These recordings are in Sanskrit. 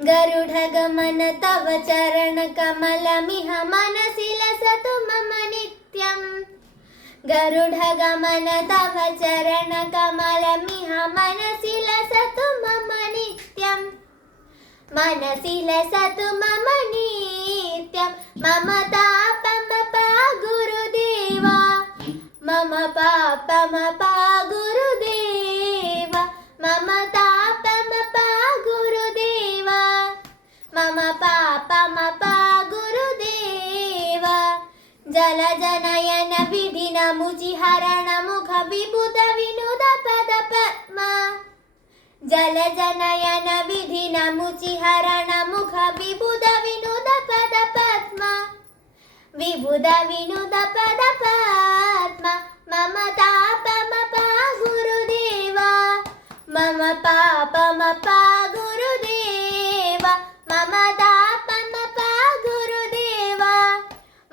गरुडगमन तव चरणकमलमिह मनसि लसतु मम नित्यम्। गरुडगमन तव चरणकमलमिह मनसि लसतु मम नित्यम्। मनसि लसतु मम नित्यम्। मम तापमपा गुरुदेवा, मम पापमपा गुरुदेवा, मम तापमपा गुरुदेवा, मम पापमपा गुरुदेवा। जलजनयन विधिन मुचिहरण मुख विबुध विनुद पद पद्मा। जलजनयन विधिन मुचिहरण मुख विबुध विनुद पद पद्मा। विबुध विनुद पद पद्मा। मम तापमपा गुरुदेवा, मम पापमपा गुरुदेवा, मम तापमपा गुरुदेवा,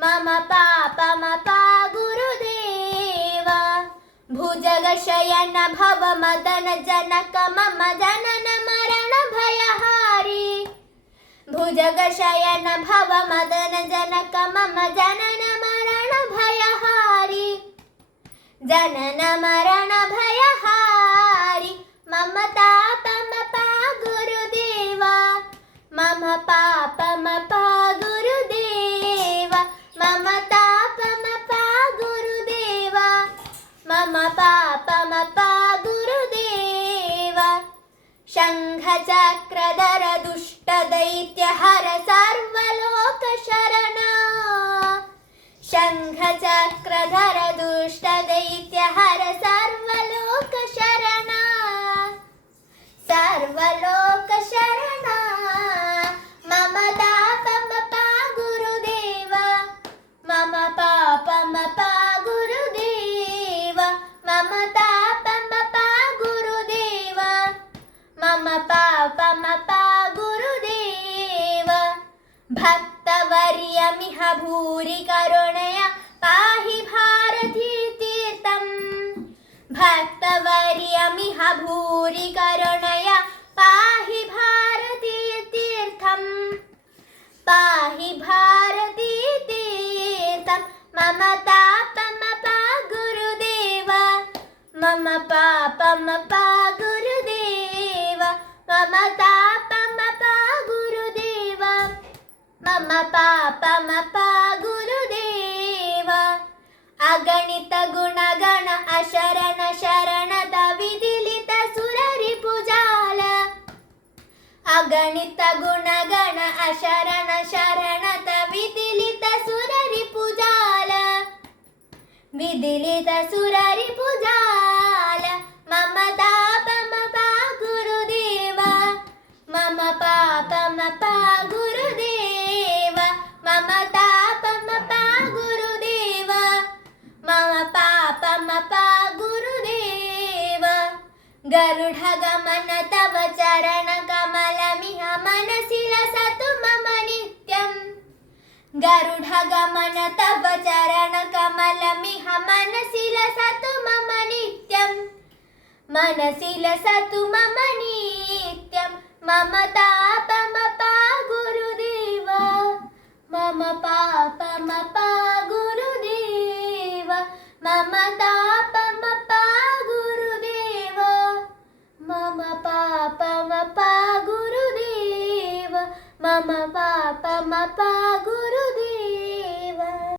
मम पापमपा गुरुदेवा। भुजगशयन भव मदन जनक मम जनन मरण भयहारी। भुजगशयन भव मदन जनक मम जनन मरण भयहारी। जनन मरण भयहारी। मम तापमपा गुरुदेवा, मम पापमपा गुरुदेवा, मम तापमपा गुरुदेवा, मम पापमपा गुरुदेवा। शङ्खचक्रधर दुष्ट दैत्य हर सर्वलोकशरणा। शङ्खचक्रधर दुष्ट दैत्य हर सर्वलोकशरणा। सर्वलोकशरणा। मम तापमपा गुरुदेवा, मम पापमपा गुरुदेवा, मम तापमपा गुरुदेवा, मम पापमपा गुरुदेवा। भक्तवर्यमिह भूरि करुणया पाहि भारती तीर्थम्। भक्तवर्यमिह भूरि करुणया पाहि भारती तीर्थम्। पाहि भारती तीर्थम्। मम तापमपा गुरुदेवा, मम पापमपा गुरुदेवा, मम तापमपा गुरुदेवा, मम पापमपा गुरुदेवा। अगणित गुणगण अशरण शरणद विदिलित सुररिपुजाल। अगणित गुणगण अशरण शरणद विदिलित सुररिपुजाल। विदिलित सुररिपुजाल। मम तापमपा गुरुदेवा, मम पापमपा गुरुदेवा, मम तापमपा गुरुदेवा, मम पापमपा गुरुदेवा। गरुडगमन तव चरणकमलमिह मनसि लसतु मम नित्यम्। गरुडगमन तव चरणकमलमिह मनसि लसतु मम नित्यम्। मनसि लसतु मम नित्यम्। मम तापमपा गुरुदेवा, मम पापमपा गुरुदेवा, मम तापमपा गुरुदेवा, मम पापमपा गुरुदेवा, मम पापमपा